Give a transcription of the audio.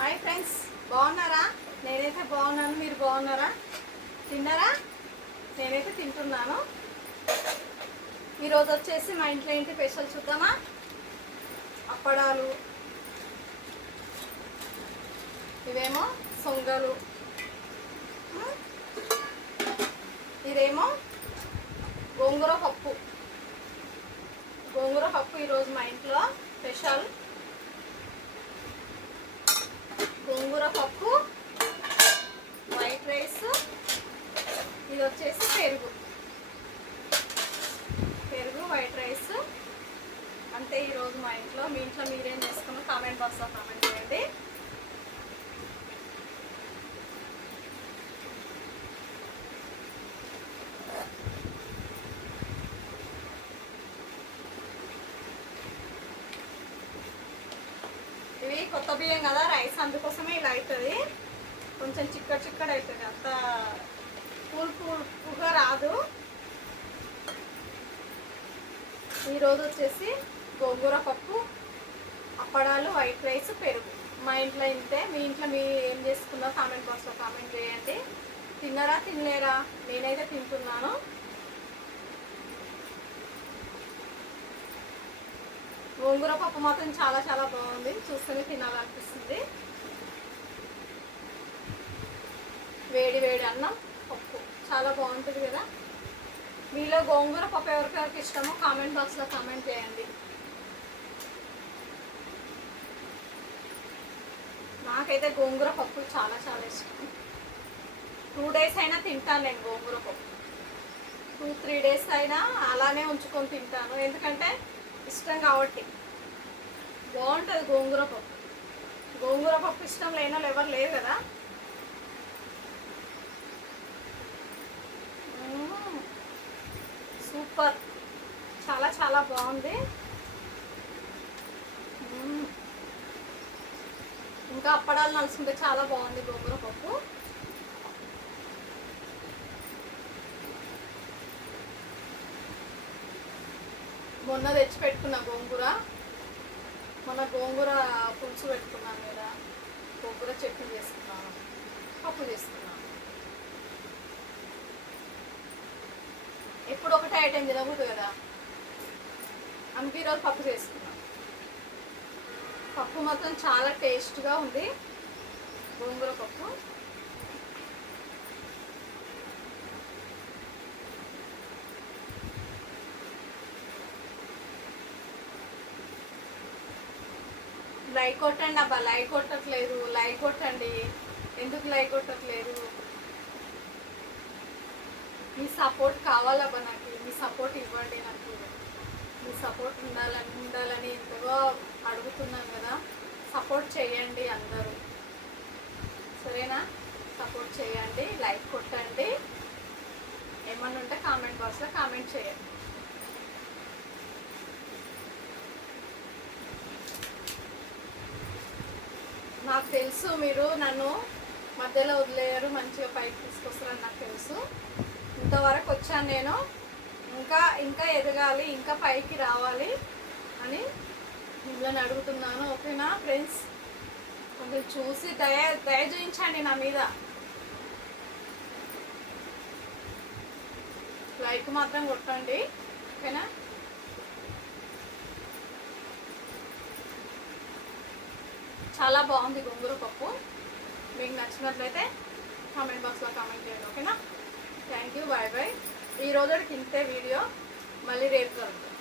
Hi friends, బాగున్నారా? నేనైతే బాగున్నాను. మీరు బాగున్నారా? తిన్నారా? నేనైతే తింటున్నాను. ఈరోజు వచ్చేసి మా ఇంట్లో ఏంటి స్పెషల్ చూద్దామా? అప్పడాలు, ఇవేమో సొంగలు, ఇదేమో గోంగూర పప్పు. గోంగూర పప్పు ఈరోజు మా ఇంట్లో స్పెషల్. గోంగూర పప్పు, వైట్ రైస్, ఇది వచ్చేసి పెరుగు. పెరుగు, వైట్ రైస్ అంతే ఈరోజు మా ఇంట్లో. మీ ఇంట్లో మీరేం చేసుకున్నా కామెంట్ బాక్స్లో కామెంట్ చేయండి. ఇవి కొత్త బియ్యం కదా, రైస్ అందుకోసమే ఇలా అవుతుంది. కొంచెం చిక్కడి అవుతుంది, అంత పూలుగా రాదు. ఈరోజు వచ్చేసి గోంగూర పప్పు, అప్పడాలు, వైట్ రైస్, పెరుగు. మా ఇంట్లో ఇంతే. మీ ఇంట్లో మీరు ఏం చేసుకున్నా కామెంట్ బాక్స్లో కామెంట్ చేయండి. తిన్నారా తినలేరా? నేనైతే తింటున్నాను. గోంగూర పప్పు మాత్రం చాలా చాలా బాగుంది, చూస్తేనే తినాలనిపిస్తుంది. వేడి వేడి అన్నం, పప్పు చాలా బాగుంటుంది కదా. మీలో గోంగూర పప్పు ఎవరికెవరికి ఇష్టమో కామెంట్ బాక్స్లో కామెంట్ చేయండి. నాకైతే గోంగూర పప్పు చాలా చాలా ఇష్టం. 2 డేస్ అయినా తింటాను నేను గోంగూర పప్పు. 2-3 డేస్ అయినా అలానే ఉంచుకొని తింటాను, ఎందుకంటే ఇష్టం కాబట్టి. బాగుంటుంది గోంగూర పప్పు. గోంగూర పప్పు ఇష్టం లేని వాళ్ళు ఎవరు లేరు కదా. సూపర్, చాలా చాలా బాగుంది. ఇంకా అప్పడాలు నలుసుకుంటే చాలా బాగుంది గోంగూర పప్పు. మొన్న తెచ్చి పెట్టుకున్న గోంగూర, మొన్న గోంగూర పులుసు పెట్టుకున్నాను కదా, గోంగూర చట్నీ చేసుకున్నాను, పప్పు చేసుకున్నాను. ఎప్పుడు ఒకటే ఐటెం తినకూడదు కదా, అందుకే ఈరోజు పప్పు చేసుకున్నాను. పప్పు మాత్రం చాలా టేస్ట్గా ఉంది గోంగూర పప్పు. లైక్ కొట్టండి అబ్బా, లైక్ కొట్టట్లేదు. లైక్ కొట్టండి, ఎందుకు లైక్ కొట్టట్లేదు? మీ సపోర్ట్ కావాలబ్బా నాకు, మీ సపోర్ట్ ఇవ్వండి నాకు. మీ సపోర్ట్ ఉండాలని ఎంతగా అడుగుతున్నాను కదా. సపోర్ట్ చేయండి అందరూ, సరేనా? సపోర్ట్ చేయండి, లైక్ కొట్టండి, ఏమన్నా ఉంటే కామెంట్ బాక్స్లో కామెంట్ చేయండి. నాకు తెలుసు మీరు నన్ను మధ్యలో వదిలేయరు, మంచిగా పైకి తీసుకొస్తారని నాకు తెలుసు. ఇంతవరకు వచ్చాను నేను, ఇంకా ఎదగాలి, ఇంకా పైకి రావాలి అని మిమ్మల్ని అడుగుతున్నాను. ఓకేనా ఫ్రెండ్స్? కొంచెం చూసి దయ చూపించండి నా మీద. లైక్ మాత్రం కొట్టండి, ఓకేనా? చాలా బాగుంది గోంగూర పప్పు. మీకు నచ్చినట్లయితే కామెంట్ బాక్స్లో కామెంట్ చేయండి, ఓకేనా? Thank you, bye bye. ఈ రోజుకి ఇంతే వీడియో, మళ్ళీ రేపు కలుగుతాం.